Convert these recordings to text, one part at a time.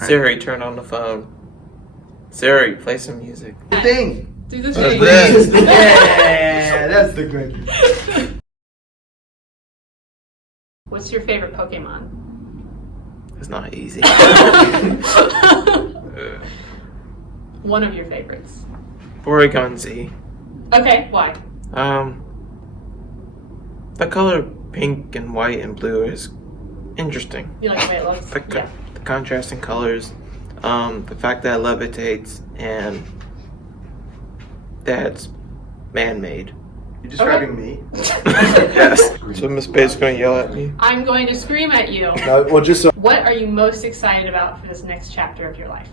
Siri, turn on the phone. Siri, play some music. The thing. Do the This. thing. Yeah, that's the Gregory. What's your favorite Pokemon? It's not easy. One of your favorites. Porygon Z. Okay, why? The color pink and white and blue is interesting. You like the way it looks? The contrasting colors, the fact that it levitates, and that's man-made. You're describing me? Yes. So Miss Bates going to yell at me? I'm going to scream at you. No, well, just so. What are you most excited about for this next chapter of your life?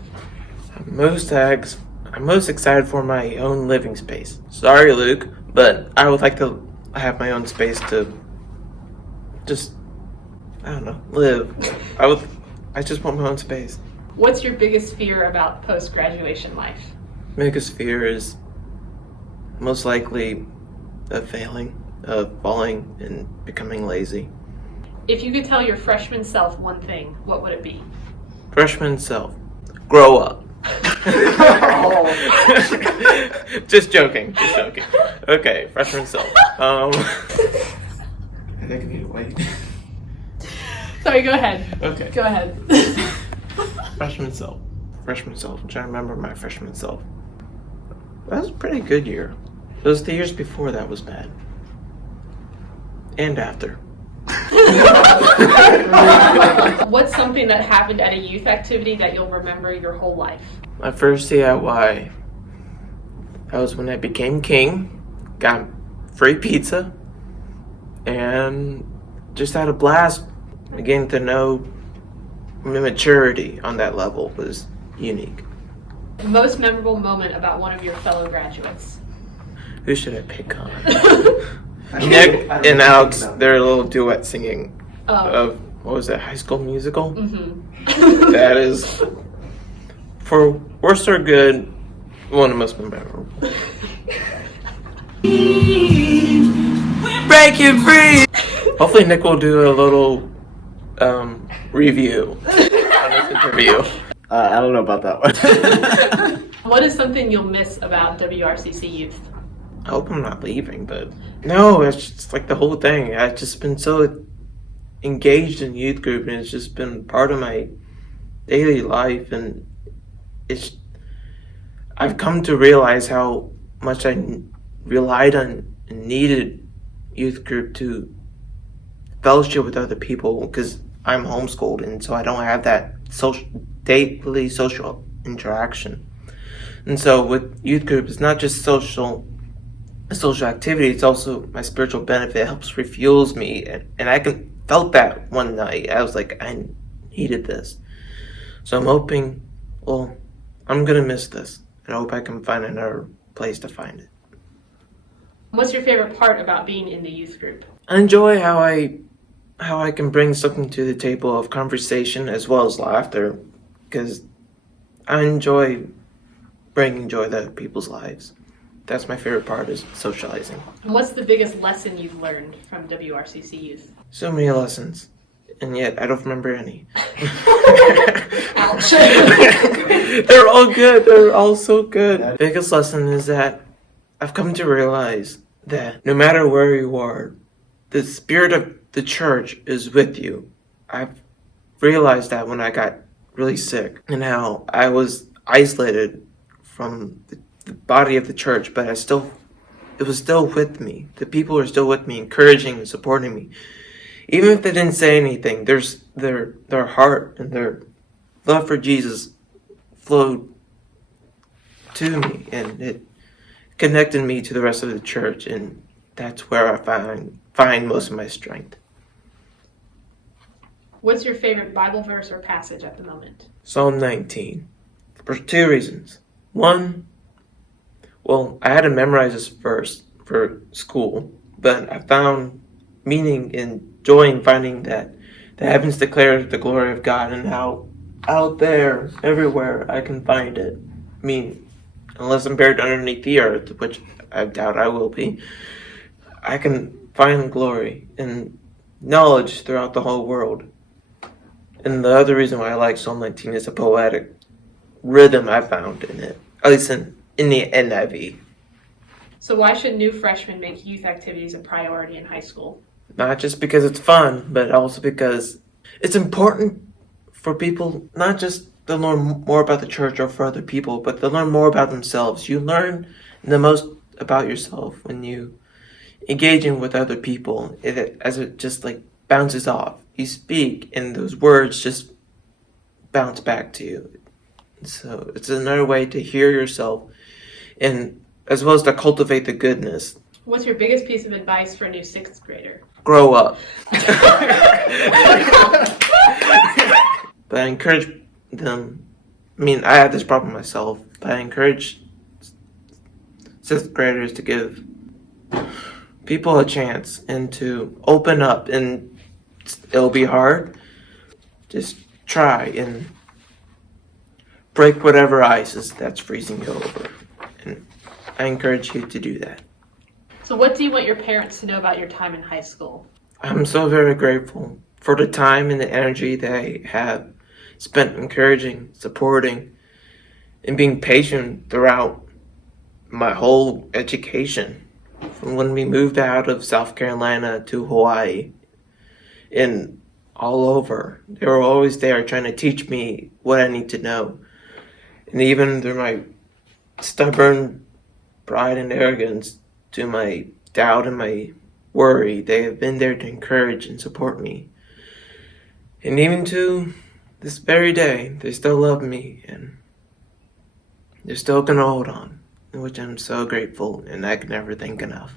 I'm most excited for my own living space. Sorry, Luke, but I would like to have my own space to just, I don't know, live. I just want my own space. What's your biggest fear about post-graduation life? Biggest fear is most likely of failing, of falling and becoming lazy. If you could tell your freshman self one thing, what would it be? Freshman self, grow up. Just joking. Okay, freshman self. I think I need to wait. Sorry, go ahead. Okay. Go ahead. Freshman self. I'm trying to remember my freshman self. That was a pretty good year. It was the years before that was bad. And after. What's something that happened at a youth activity that you'll remember your whole life? My first DIY. That was when I became king, got free pizza, and just had a blast. Getting to know maturity on that level was unique. Most memorable moment about one of your fellow graduates? Who should I pick on? Nick and Alex, their little duet singing of, what was that, High School Musical? Mm-hmm. That is, for worse or good, one of the most memorable. Break it free! Hopefully Nick will do a little review on this interview. I don't know about that one. What is something you'll miss about WRCC Youth? I hope I'm not leaving, but no, it's just like the whole thing. I've just been so engaged in youth group, and it's just been part of my daily life, and I've come to realize how much I relied on and needed youth group to fellowship with other people, because I'm homeschooled, and so I don't have that daily social interaction. And so with youth group, it's not just social activity, it's also my spiritual benefit. It helps refuels me, and I felt that one night. I was like, I needed this. So I'm hoping, I'm gonna miss this, and I hope I can find another place to find it. What's your favorite part about being in the youth group? I enjoy how I can bring something to the table of conversation as well as laughter, because I enjoy bringing joy to people's lives. That's my favorite part, is socializing. And what's the biggest lesson you've learned from WRCC Youth? So many lessons, and yet I don't remember any. Ouch. They're all good. They're all so good. The biggest lesson is that I've come to realize that no matter where you are, the spirit of the church is with you. I've realized that when I got really sick, and how I was isolated from the body of the church, but it was still with me. The people were still with me, encouraging and supporting me. Even if they didn't say anything, their heart and their love for Jesus flowed to me, and it connected me to the rest of the church, and that's where I find most of my strength. What's your favorite Bible verse or passage at the moment? Psalm 19. For two reasons. One, I had to memorize this verse for school, but I found meaning and joy in finding that the heavens declare the glory of God, and how out there, everywhere, I can find it. I mean, unless I'm buried underneath the earth, which I doubt I will be, I can find glory and knowledge throughout the whole world. And the other reason why I like Psalm 19 is the poetic rhythm I found in it, at least in the NIV. So why should new freshmen make youth activities a priority in high school? Not just because it's fun, but also because it's important for people not just to learn more about the church or for other people, but to learn more about themselves. You learn the most about yourself when you engaging with other people, as it just like bounces off. You speak, and those words just bounce back to you. So it's another way to hear yourself, and as well as to cultivate the goodness. What's your biggest piece of advice for a new sixth grader? Grow up. But I encourage them. I mean, I had this problem myself, but I encourage sixth graders to give people a chance and to open up. And it'll be hard. Just try and break whatever ice that's freezing you over. And I encourage you to do that. So what do you want your parents to know about your time in high school? I'm so very grateful for the time and the energy they have spent encouraging, supporting, and being patient throughout my whole education. From when we moved out of South Carolina to Hawaii and all over. They were always there trying to teach me what I need to know. And even through my stubborn pride and arrogance, to my doubt and my worry, they have been there to encourage and support me. And even to this very day, they still love me and they're still gonna hold on, which I'm so grateful and I can never thank enough.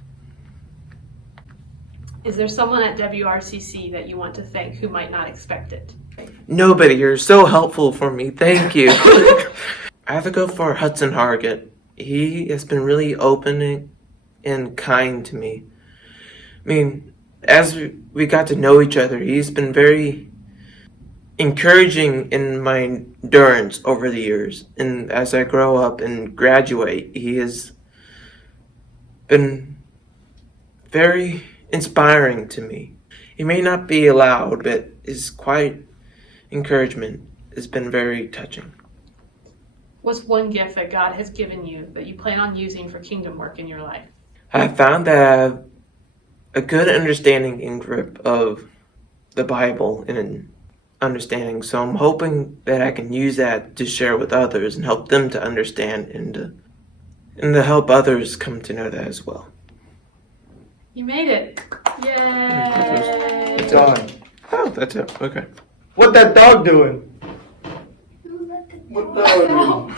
Is there someone at WRCC that you want to thank who might not expect it? Nobody, you're so helpful for me. Thank you. I have to go for Hudson Hargett. He has been really open and kind to me. I mean, as we got to know each other, he's been very encouraging in my endurance over the years. And as I grow up and graduate, he has been very inspiring to me. He may not be loud, but his quiet encouragement has been very touching. What's one gift that God has given you that you plan on using for kingdom work in your life? I found that I have a good understanding and grip of the Bible and an understanding, so I'm hoping that I can use that to share with others and help them to understand and to help others come to know that as well. You made it. Yay! It's on. Oh, that's it. Okay. What that dog doing? What dog doing?